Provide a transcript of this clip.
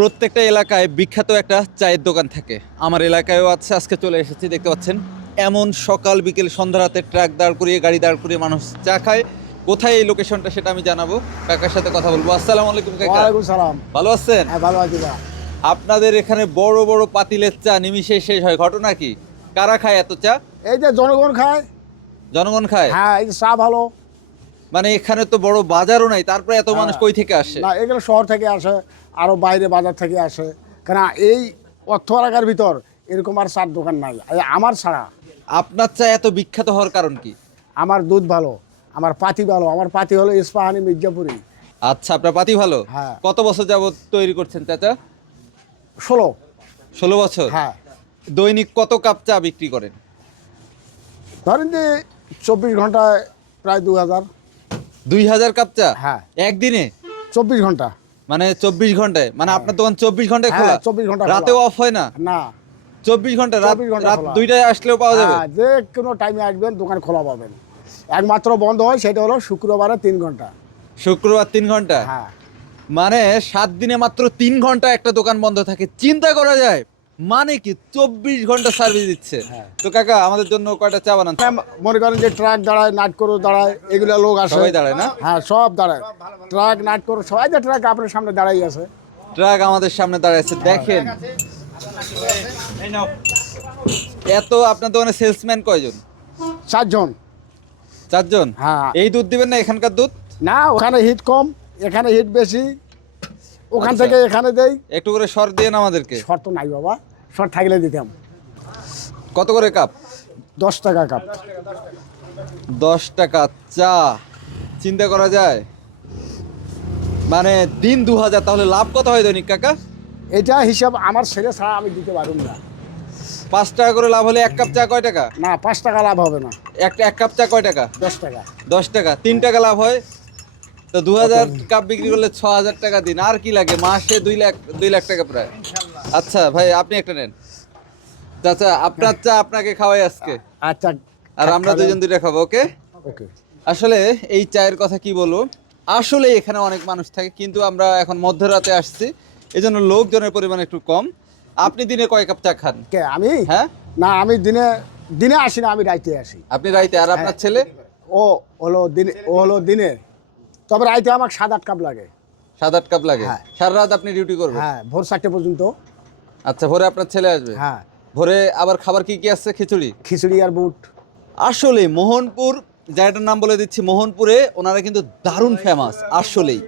প্রত্যেকটা এলাকায় বিখ্যাত একটা চায়ের দোকান থাকে। আমার এলাকায়ও আছে আজকে চলে এসেছি দেখতে পাচ্ছেন। এমন সকাল বিকেল সন্ধ্যা রাতে ট্রাক দাঁড় করিয়ে গাড়ি দাঁড় করিয়ে মানুষ চা খায়। কোথায় এই লোকেশনটা সেটা আমি জানাব। কাকার সাথে কথা বলব। আসসালামু আলাইকুম কাকা। সালাম। ভালো আছেন? হ্যাঁ ভালো আছি আপনাদের এখানে বড় বড় পাতিলের চা নিমিশে শেষ হয়। ঘটনা কি? কারা খায় এত চা? এই যে জনগণ খায়। জনগণ খায়? হ্যাঁ এই চা ভালো। মানে এখানে তো বড় বাজারও নাই তারপরে এত মানুষ হ্যাঁ। কই থেকে আসে? না এগুলো শহর থেকে আসে আরও বাইরে বাজার থেকে আসে। কেন এই অর্থ এলাকার ভিতর এরকম আর চার দোকান নাই। আমার ছাড়া। আপনার চা এত বিখ্যাত হওয়ার কারণ কি? আমার দুধ ভালো আমার পাতি ভালো আমার পাতি হলো ইস্পাহানি মির্জাপুরি। আচ্ছা আপনার পাতি ভালো? হ্যাঁ। কত বছর যাবত তৈরি করছেন চাচা? ষোলো। ষোলো বছর? হ্যাঁ। দৈনিক কত কাপ চা বিক্রি করেন? ধরেন যে চব্বিশ ঘন্টায় প্রায় দু হাজার। দুই হাজার কাপ চা হ্যাঁ। একদিনে? চব্বিশ ঘণ্টা। মানে চব্বিশ ঘন্টায়? মানে আপনার দোকান চব্বিশ ঘন্টায় হ্যাঁ, খোলা 24 ঘণ্টা খোলা। রাতেও অফ হয় না? না। চব্বিশ ঘণ্টা রাত ঘণ্টা রাত দুইটায় আসলেও পাওয়া যাবে? হ্যাঁ, যে কোনো টাইমে আসবেন দোকান খোলা পাবেন। একমাত্র বন্ধ হয় সেটা হলো শুক্রবারে তিন ঘণ্টা। শুক্রবার তিন ঘণ্টা? হ্যাঁ। মানে সাত দিনে মাত্র তিন ঘণ্টা একটা দোকান বন্ধ থাকে। চিন্তা করা যায় মানে কি চব্বিশ ঘণ্টা সার্ভিস দিচ্ছে। হ্যাঁ। তো কাকা আমাদের জন্য কয়টা চা বানান মনে করেন যে ট্রাক দাঁড়ায় নাট করো দাঁড়ায় এগুলো লোক আসে। সবাই দাঁড়ায় না? হ্যাঁ সব দাঁড়ায়। ট্রাক নাট করো সবাই যে ট্রাক আপনার সামনে দাঁড়াই আছে। ট্রাক আমাদের সামনে দাঁড়াচ্ছে দেখেন। এত আপনার দোকানে সেলসম্যান কয়জন? চারজন। চারজন? হ্যাঁ। এই দুধ দিবেন না এখানকার দুধ? না ওখানে হিট কম এখানে হিট বেশি। ওখান আচ্ছা। থেকে এখানে দেই। একটু করে সর দিয়ে আমাদেরকে? শর্ত নাই বাবা। শর্ট থাকলে দিতাম। কত করে কাপ? দশ টাকা কাপ। দশ টাকা চা চিন্তা করা যায়। মানে দিন দু হাজার তাহলে লাভ কত হয় দৈনিক কাকা? এটা হিসাব আমার ছেলে ছাড়া আমি দিতে পারুম না। পাঁচ টাকা করে লাভ হলে এক কাপ চা কয় টাকা? না পাঁচ টাকা লাভ হবে না। একটা এক কাপ চা কয় টাকা? দশ টাকা। দশ টাকা তিন টাকা লাভ হয়। তো দু হাজার কাপ বিক্রি করলে ছ হাজার টাকা দিন। আর কি লাগে? মাসে দুই লাখ দুই লাখ টাকা প্রায়। আচ্ছা ভাই আপনি একটা নেন। চাচা আপনার চা আপনাকে খাওয়াই আজকে। আচ্ছা আর আমরা দুজন দুইটা খাব ওকে? ওকে। আসলে এই চায়ের কথা কি বলব? আসলে এখানে অনেক মানুষ থাকে কিন্তু আমরা এখন মধ্যরাতে আসছি। এই জন্য লোকজনের পরিমাণ একটু কম। আপনি দিনে কয় কাপ চা খান? কে আমি? হ্যাঁ? না আমি দিনে দিনে আসি না আমি রাইতে আসি। আপনি রাইতে আর আপনার ছেলে? ও হলো দিনে ও হলো দিনে। তবে রাইতে আমার সাত আট কাপ লাগে। সাত আট কাপ লাগে? হ্যাঁ। সারা রাত আপনি ডিউটি করবেন? হ্যাঁ ভোর চারটে পর্যন্ত। আচ্ছা ভোরে আপনার ছেলে আসবে? হ্যাঁ। ভোরে আবার খাবার কি কি আছে? খিচুড়ি? খিচুড়ি আর বুট। আসলে মোহনপুর জায়গাটার নাম বলে দিচ্ছি মোহনপুরে ওনারা কিন্তু দারুণ ফেমাস আসলেই।